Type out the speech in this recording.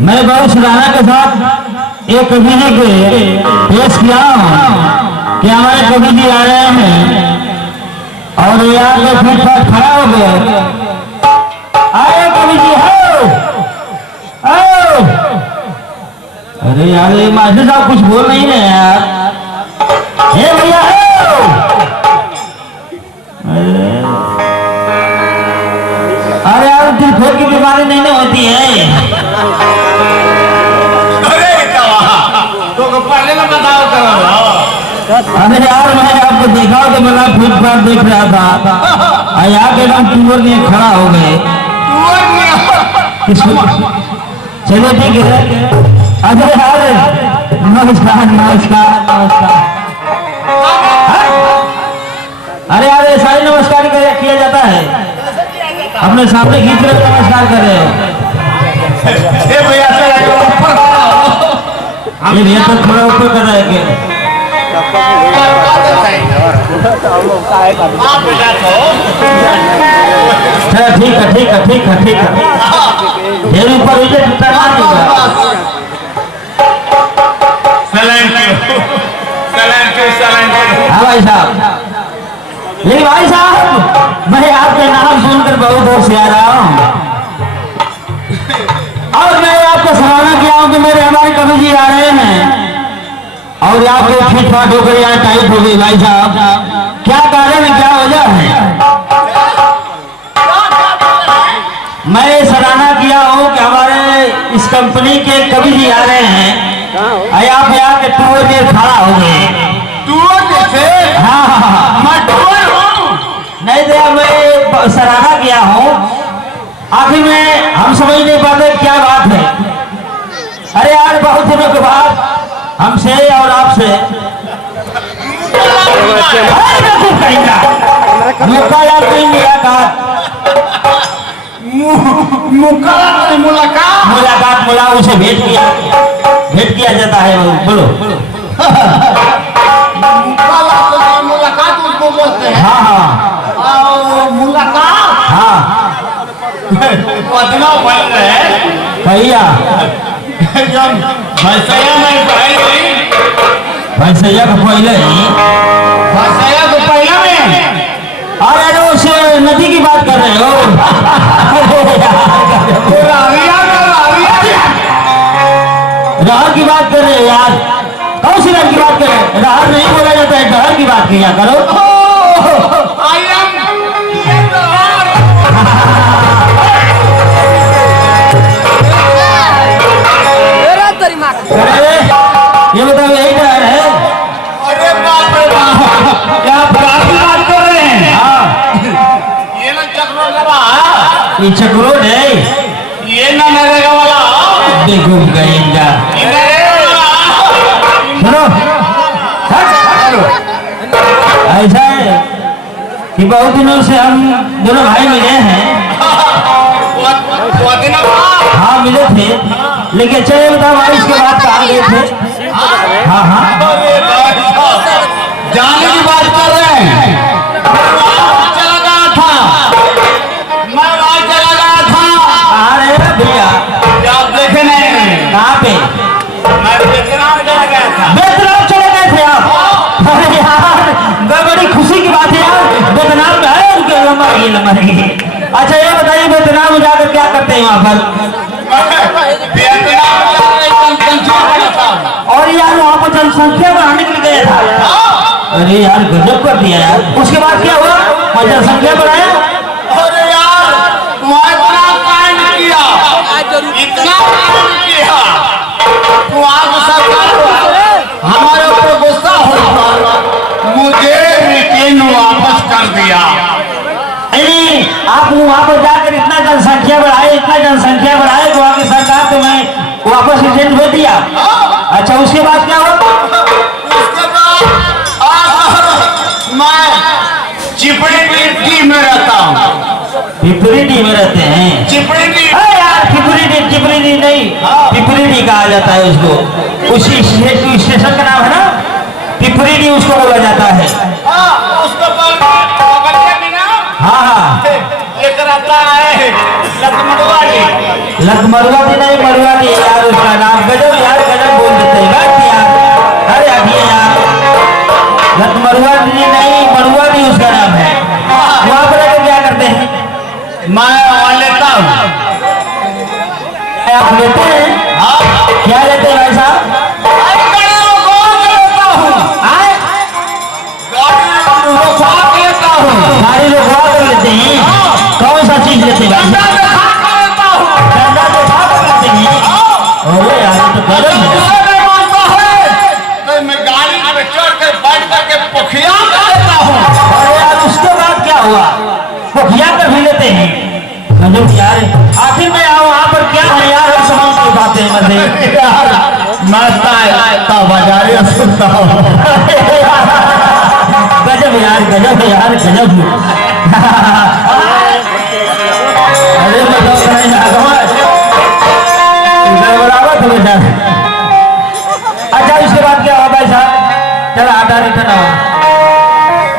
मैं बहुत सुराना के साथ एक कवि जी के पेश किया कि हमारे कवि जी आ रहे हैं और यहाँ पे फिर खड़ा हो गए। आए कवि जी हो। अरे यार ये मास्टर साहब कुछ बोल नहीं रहे यार। हे भैया हो। अरे यार दिल खोल की बीमारी नहीं ना होती है। पहले ना बताओ करो। अरे यार मैंने आपको देखा तो मैं फुटपाथ देख रहा था। यहाँ के नाम टूर में खड़ा हो गए। चलिए ठीक है। अरे यार नमस्कार नमस्कार नमस्कार। अरे यार ऐसा ही नमस्कार किया जाता है। अपने सामने खींच रहे नमस्कार कर रहे हो। ये भैया तो थोड़ा ऊपर कर रहा है क्या? ठीक है ठीक है ठीक है ठीक है। ये ऊपर उसे टूटा नहीं होगा। हाँ भाई साहब। लेकिन भाई साहब मैं आपके नाम सुनकर बहुत दूर से आ रहा हूँ और मैं आपको सराहना किया हूँ कि मेरे हमारे कवि जी आ रहे हैं और आपके फीट फाट होकर यहाँ टाइट हो गई। भाई साहब क्या कारण है, क्या वजह है? मैं सराहना किया हूँ कि हमारे इस कंपनी के कवि जी आ रहे हैं। आप यहाँ के टूर में खड़ा हो गए। हाँ नहीं दे मैं सराहना किया हूँ। आखिर में हम समझ नहीं पाते क्या बात है। अरे यार बहुत दिनों के बाद हमसे और आपसे मुलाकात उसे भेंट किया जाता है। बोलो मुलाकात उसको बोलते हैं। हाँ हाँ मुलाकात हाँ पतना बन रहे भैया भैसैया में भैसैया को पहले भैसैया को पहला में। अरे उस नदी की बात कर रहे हो। रहर की बात कर रहे हो यार। कौन सी रहर की बात कर रहे हैं? रहर नहीं बोला जाता है, डहर की बात किया करो। ये बताओ यही डहर है? अरे बाप रे बाप, क्या बात कर रहे हैं? हाँ ये ना चक्रो लगा, ये चक्रो नहीं, ये ना नरेगा वाला। देखो गएगा सुनो ऐसा है कि बहुत दिनों से हम दोनों भाई मिले हैं। हाँ मिले थे, लेकिन चलिए बताओ भाई इसके बाद कहाँ गए थे? हाँ हाँ जाने की बात कर रहे हैं। चला गया था, मैं वहाँ चला गया था। अरे भैया आप देखे नहीं? कहाँ पे? मैं बेतराम चला गया था। बेतराम चले गए थे आप? अरे यार बड़ी खुशी की बात है यार। मरेगी। अच्छा ये बताइए वियतनाम में जाकर क्या करते हैं वहाँ पर? वियतनाम में जाकर जनसंख्या बढ़ाता हूँ। और यार वहाँ पर जनसंख्या बढ़ाने के लिए गया था। अरे यार गजब कर दिया यार। उसके बाद क्या हुआ? और जनसंख्या बढ़ाया? अरे यार मैं इतना काम किया, इतना काम किया, वहाँ की सरकार हमारे ऊपर गुस्सा होकर मुझे रिटर्न वापस कर दिया। नहीं, आप वहाँ पर जाकर इतना जनसंख्या बढ़ाए, इतना जनसंख्या बढ़ाए तो वहाँ की सरकार तुम्हें वापस रिटर्न भेज दिया। अच्छा उसके बाद क्या हुआ? उसके बाद मैं चिपड़ी में रहता हूँ। पिपरीडी में रहते हैं? चिपड़ी अरे यार पिपरीडी नहीं, पिपरीडी कहा जाता है उसको। उसी स्टेशन का नाम है ना पिपरीडी, उसको बोला जाता है। उसको बगलिया में ना हाँ एक रहता है लखमड़ुआ जी। लखमरुआ जी नहीं, मरुआ जी यार उसका नाम। गजब यार गजब बोल देते हैं बात यार। अरे अभी यार लखमरुआ जी नहीं, मरुआ जी उसका नाम है। वहाँ पर आकर क्या करते हैं? मैं लेता हूँ। आप लेते हैं? क्या लेते हैं भाई साहब? गाड़ी रोकवा कर लेते हैं? कौन सा चीज लेते हैं भाई साहब? डंडा तो खा कर लेते हैं? अरे यार तो गजब है। तो मैं गाड़ी पे चढ़ कर बैठ करके पोखिया करता हूँ। अरे यार उसके बाद क्या हुआ? पोखिया कर भी लेते हैं? गजब यार। आखिर में आओ वहाँ पर क्या है यार, हम समझ नहीं पाते हैं मजे। मैं बाजारे सुनता हूँ। गजब यार गजब यार गजब। अरे बताओ बराबर थोड़े। अच्छा इसके बाद क्या हुआ भाई साहब? चलो आटा रिटर्न आओ।